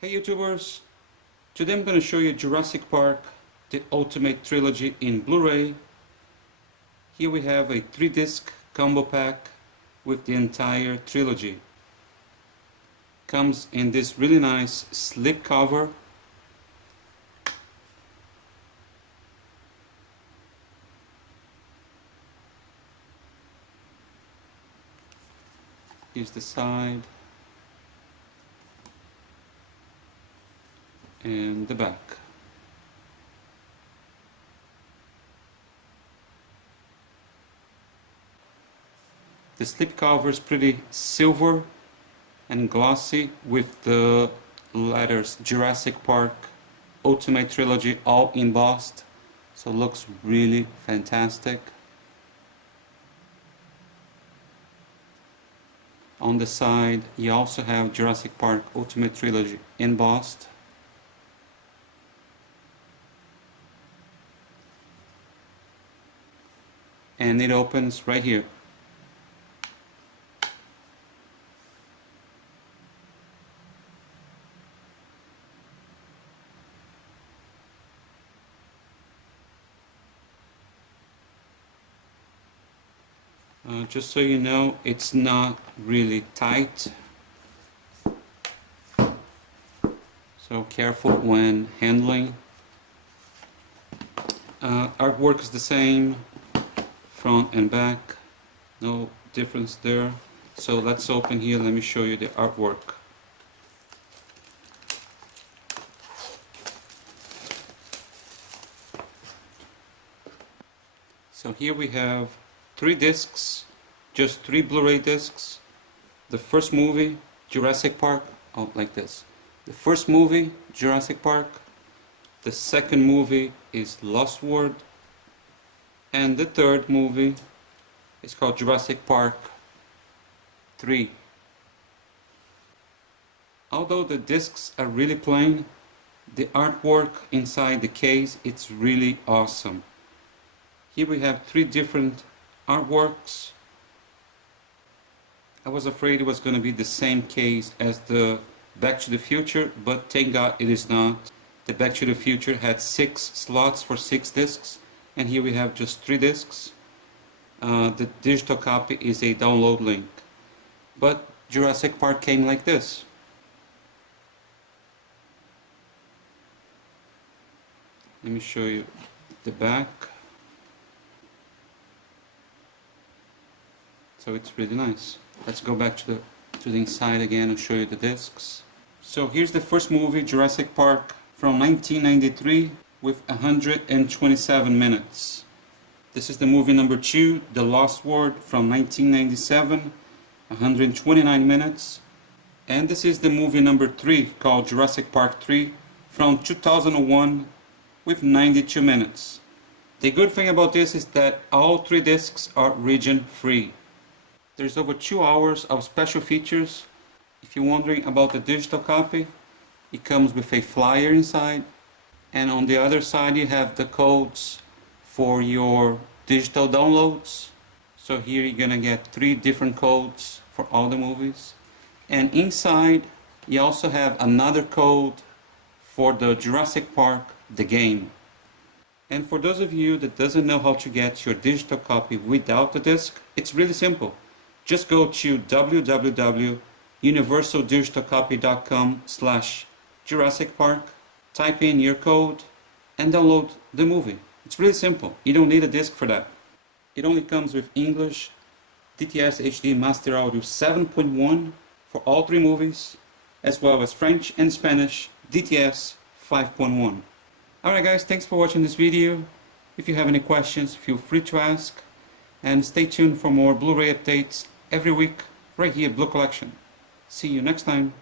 Hey YouTubers, today I'm going to show you Jurassic Park, the Ultimate Trilogy in Blu-ray. Here we have a 3-disc combo pack with the entire trilogy. Comes in this really nice slip cover. Here's the side and the back. The slip cover is pretty silver and glossy with the letters Jurassic Park Ultimate Trilogy all embossed, so it looks really fantastic. On the side you also have Jurassic Park Ultimate Trilogy embossed. And it opens right here. Just so you know, it's not really tight, so careful when handling. Artwork is the same, front and back, no difference there. So let's open here, let me show you the artwork. So here we have 3 discs, just 3 Blu-ray discs. The first movie, Jurassic Park, like this. The first movie, Jurassic Park. The second movie is Lost World. And the third movie is called Jurassic Park 3. Although the discs are really plain, the artwork inside the case, it's really awesome. Here we have 3 different artworks. I was afraid it was going to be the same case as the Back to the Future, but thank God it is not. The Back to the Future had 6 slots for 6 discs, and here we have just 3 discs. The digital copy is a download link, but Jurassic Park came like this. Let me show you the back. So it's really nice. Let's go back to the inside again and show you the discs. So here's the first movie, Jurassic Park, from 1993 with 127 minutes. This is the movie number 2, The Lost World, from 1997, 129 minutes. And this is the movie number 3, called Jurassic Park 3, from 2001 with 92 minutes. The good thing about this is that all 3 discs are region free. There's over 2 hours of special features. If you're wondering about the digital copy, it comes with a flyer inside, and on the other side you have the codes for your digital downloads. So here you're gonna get 3 different codes for all the movies, and inside you also have another code for the Jurassic Park the game. And for those of you that doesn't know how to get your digital copy without the disc, it's really simple. Just go to www.universaldigitalcopy.com/Jurassic Park, type in your code, and download the movie. It's really simple. You don't need a disc for that. It only comes with English, DTS HD Master Audio 7.1 for all 3 movies, as well as French and Spanish DTS 5.1. Alright guys, thanks for watching this video. If you have any questions, feel free to ask. And stay tuned for more Blu-ray updates every week right here at Blue Collection. See you next time.